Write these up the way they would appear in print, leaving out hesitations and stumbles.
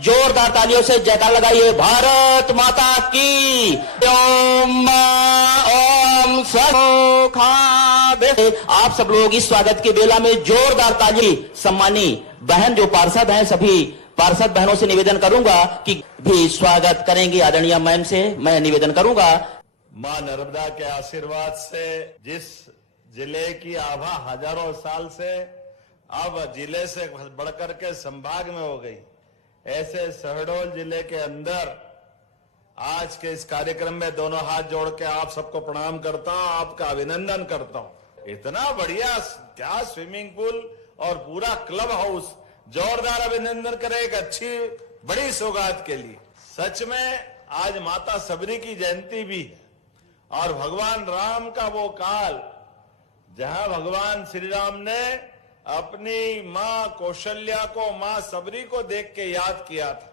जोरदार तालियों से जयकार लगाइए। भारत माता की ओम ओम सखा। आप सब लोग इस स्वागत की बेला में जोरदार ताली। सम्मानी बहन जो पार्षद हैं, सभी पार्षद बहनों से निवेदन करूंगा कि भी स्वागत करेंगी। आदरणीय मैम से मैं निवेदन करूंगा। मां नर्मदा के आशीर्वाद से जिस जिले की आभा हजारों साल से अब जिले से बढ़कर के संभाग में हो गई, ऐसे शहडोल जिले के अंदर आज के इस कार्यक्रम में दोनों हाथ जोड़ के आप सबको प्रणाम करता हूं, आपका अभिनंदन करता हूं। इतना बढ़िया क्या स्विमिंग पूल और पूरा क्लब हाउस, जोरदार अभिनंदन करें एक अच्छी बड़ी सौगात के लिए। सच में आज माता सबरी की जयंती भी है और भगवान राम का वो काल जहां भगवान श्री राम ने अपनी मां कौशल्या को, मां सबरी को देख के याद किया था।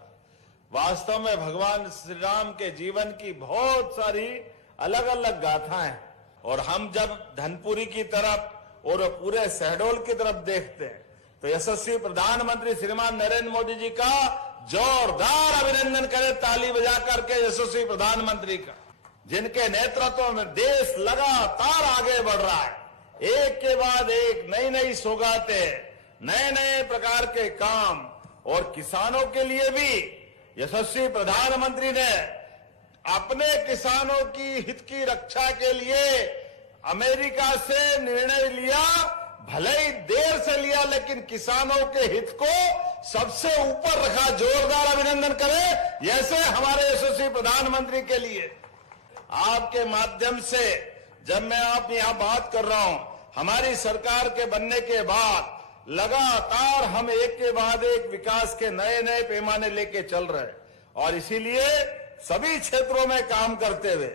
वास्तव में भगवान श्री राम के जीवन की बहुत सारी अलग अलग गाथाएं, और हम जब धनपुरी की तरफ और पूरे शहडोल की तरफ देखते हैं तो यशस्वी प्रधानमंत्री श्रीमान नरेंद्र मोदी जी का जोरदार अभिनंदन करें ताली बजा करके यशस्वी प्रधानमंत्री का, जिनके नेतृत्व में देश लगातार आगे बढ़ रहा है। एक के बाद एक नई नई सौगातें, नए नए प्रकार के काम, और किसानों के लिए भी यशस्वी प्रधानमंत्री ने अपने किसानों की हित की रक्षा के लिए अमेरिका से निर्णय लिया। भले ही देर से लिया, लेकिन किसानों के हित को सबसे ऊपर रखा। जोरदार अभिनंदन करें ऐसे हमारे यशस्वी प्रधानमंत्री के लिए। आपके माध्यम से जब मैं आप यहां बात कर रहा हूं, हमारी सरकार के बनने के बाद लगातार हम एक के बाद एक विकास के नए नए पैमाने लेके चल रहे हैं, और इसीलिए सभी क्षेत्रों में काम करते हुए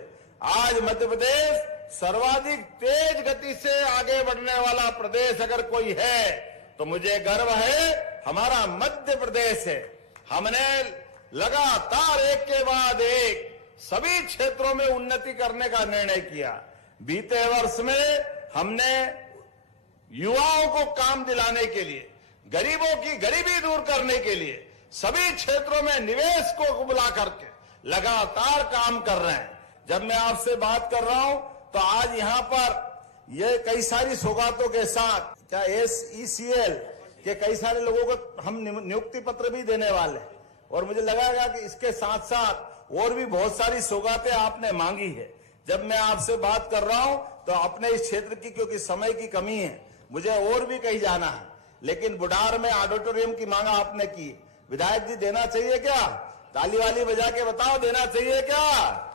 आज मध्य प्रदेश सर्वाधिक तेज गति से आगे बढ़ने वाला प्रदेश अगर कोई है तो मुझे गर्व है, हमारा मध्य प्रदेश है। हमने लगातार एक के बाद एक सभी क्षेत्रों में उन्नति करने का निर्णय किया। बीते वर्ष में हमने युवाओं को काम दिलाने के लिए, गरीबों की गरीबी दूर करने के लिए सभी क्षेत्रों में निवेश को बुला करके लगातार काम कर रहे हैं। जब मैं आपसे बात कर रहा हूं तो आज यहां पर ये कई सारी सौगातों के साथ क्या SECL के कई सारे लोगों को हम नियुक्ति पत्र भी देने वाले हैं, और मुझे लगेगा कि इसके साथ साथ और भी बहुत सारी सौगातें आपने मांगी है। जब मैं आपसे बात कर रहा हूं तो अपने इस क्षेत्र की, क्योंकि समय की कमी है, मुझे और भी कहीं जाना है, लेकिन बुढ़ार में ऑडिटोरियम की मांग आपने की। विधायक जी देना चाहिए क्या? ताली वाली बजा के बताओ, देना चाहिए क्या?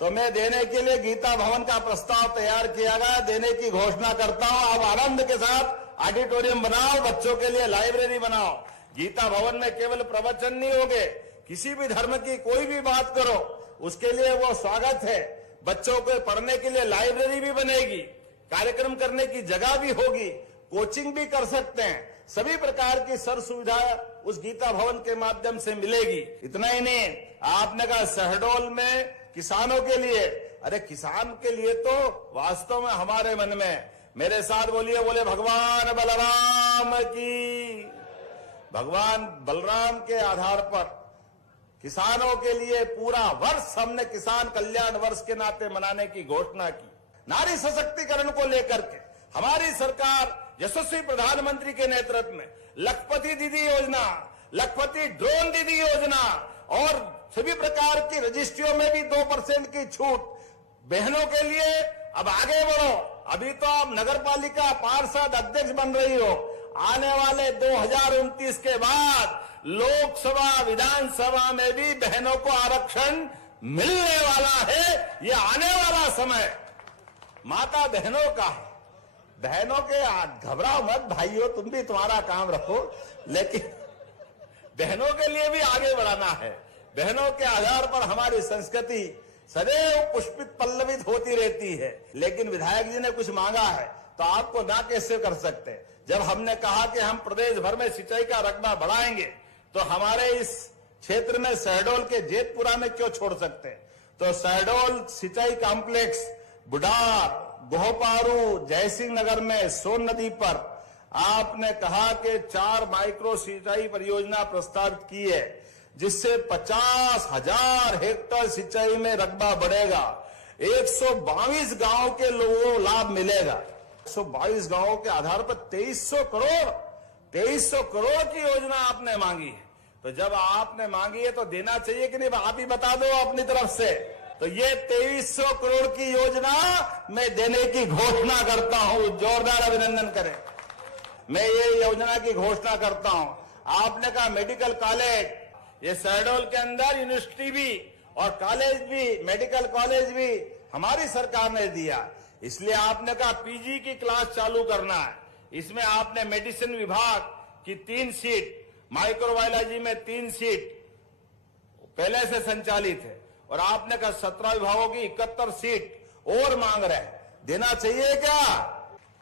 तो मैं देने के लिए गीता भवन का प्रस्ताव तैयार किया गया, देने की घोषणा करता हूं। आप आनंद के साथ ऑडिटोरियम बनाओ, बच्चों के लिए लाइब्रेरी बनाओ। गीता भवन में केवल प्रवचन नहीं होंगे, किसी भी धर्म की कोई भी बात करो उसके लिए वो स्वागत है। बच्चों को पढ़ने के लिए लाइब्रेरी भी बनेगी, कार्यक्रम करने की जगह भी होगी, कोचिंग भी कर सकते हैं। सभी प्रकार की सर्व सुविधा उस गीता भवन के माध्यम से मिलेगी। इतना ही नहीं, आपने कहा शहडोल में किसानों के लिए, अरे किसान के लिए तो वास्तव में हमारे मन में, मेरे साथ बोलिए, बोले भगवान बलराम की। भगवान बलराम के आधार पर किसानों के लिए पूरा वर्ष हमने किसान कल्याण वर्ष के नाते मनाने की घोषणा की। नारी सशक्तिकरण को लेकर के हमारी सरकार यशस्वी प्रधानमंत्री के नेतृत्व में लखपति दीदी योजना, लखपति ड्रोन दीदी योजना और सभी प्रकार की रजिस्ट्रियों में भी 2% की छूट बहनों के लिए। अब आगे बढ़ो, अभी तो आप नगर पालिका पार्षद अध्यक्ष बन रही हो, आने वाले 2029 के बाद लोकसभा विधानसभा में भी बहनों को आरक्षण मिलने वाला है। ये आने वाला समय माता बहनों का है। बहनों के घबराओ मत भाइयों, तुम भी तुम्हारा काम रखो, लेकिन बहनों के लिए भी आगे बढ़ाना है। बहनों के आधार पर हमारी संस्कृति सदैव पुष्पित पल्लवित होती रहती है। लेकिन विधायक जी ने कुछ मांगा है तो आपको ना कैसे कर सकते। जब हमने कहा कि हम प्रदेश भर में सिंचाई का रकबा बढ़ाएंगे तो हमारे इस क्षेत्र में शहडोल के जेतपुरा में क्यों छोड़ सकते। तो शहडोल सिंचाई कॉम्प्लेक्स बुढ़ार, गोहपारू, जयसिंह नगर में सोन नदी पर आपने कहा कि 4 माइक्रो सिंचाई परियोजना प्रस्तावित की है। जिससे 50,000 हेक्टेयर सिंचाई में रकबा बढ़ेगा। 122 गांव के लोगों को लाभ मिलेगा। 122 गांवों के आधार पर 2300 करोड़ की योजना आपने मांगी है। तो जब आपने मांगी है तो देना चाहिए कि नहीं? आप ही बता दो अपनी तरफ से। तो ये 2300 करोड़ की योजना मैं देने की घोषणा करता हूं। जोरदार अभिनंदन करें। मैं ये योजना की घोषणा करता हूं। आपने कहा मेडिकल कॉलेज, ये शहडोल के अंदर यूनिवर्सिटी भी और कॉलेज भी, मेडिकल कॉलेज भी हमारी सरकार ने दिया। इसलिए आपने कहा पीजी की क्लास चालू करना है। इसमें आपने मेडिसिन विभाग की 3 सीट, माइक्रोबायोलॉजी में 3 सीट पहले से संचालित है और आपने कहा 17 विभागों की 71 सीट और मांग रहे हैं। देना चाहिए क्या?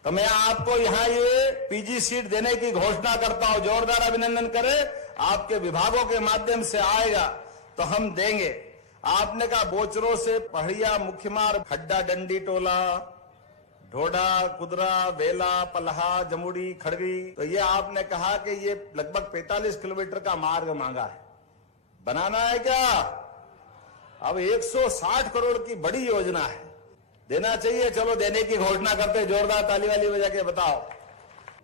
तो मैं आपको यहां ये पीजी सीट देने की घोषणा करता हूं। जोरदार अभिनंदन करें। आपके विभागों के माध्यम से आएगा तो हम देंगे। आपने कहा बोचरों से पहड़िया, मुख्यमार, खड्डा, डंडी टोला, ढोडा, कुदरा, बेला, पलहा, जमुड़ी, खड़गी, तो ये आपने कहा कि ये लगभग 45 किलोमीटर का मार्ग मांगा है। बनाना है क्या? अब 160 करोड़ की बड़ी योजना है, देना चाहिए। चलो देने की घोषणा करते। जोरदार ताली वाली बजा के बताओ।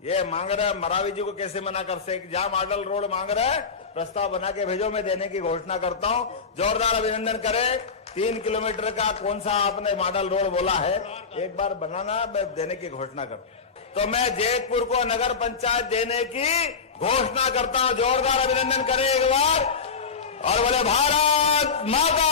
ये मांग रहा है, मरावी जी को कैसे मना कर सकते? जहां मॉडल रोड मांग रहा है प्रस्ताव बना के भेजो, मैं देने की घोषणा करता हूं। जोरदार अभिनंदन करें। 3 किलोमीटर का कौन सा आपने मॉडल रोड बोला है, एक बार बनाना, मैं देने की घोषणा करता। तो मैं जैतपुर को नगर पंचायत देने की घोषणा करता हूं। जोरदार अभिनंदन करें एक बार और बोले भारत माता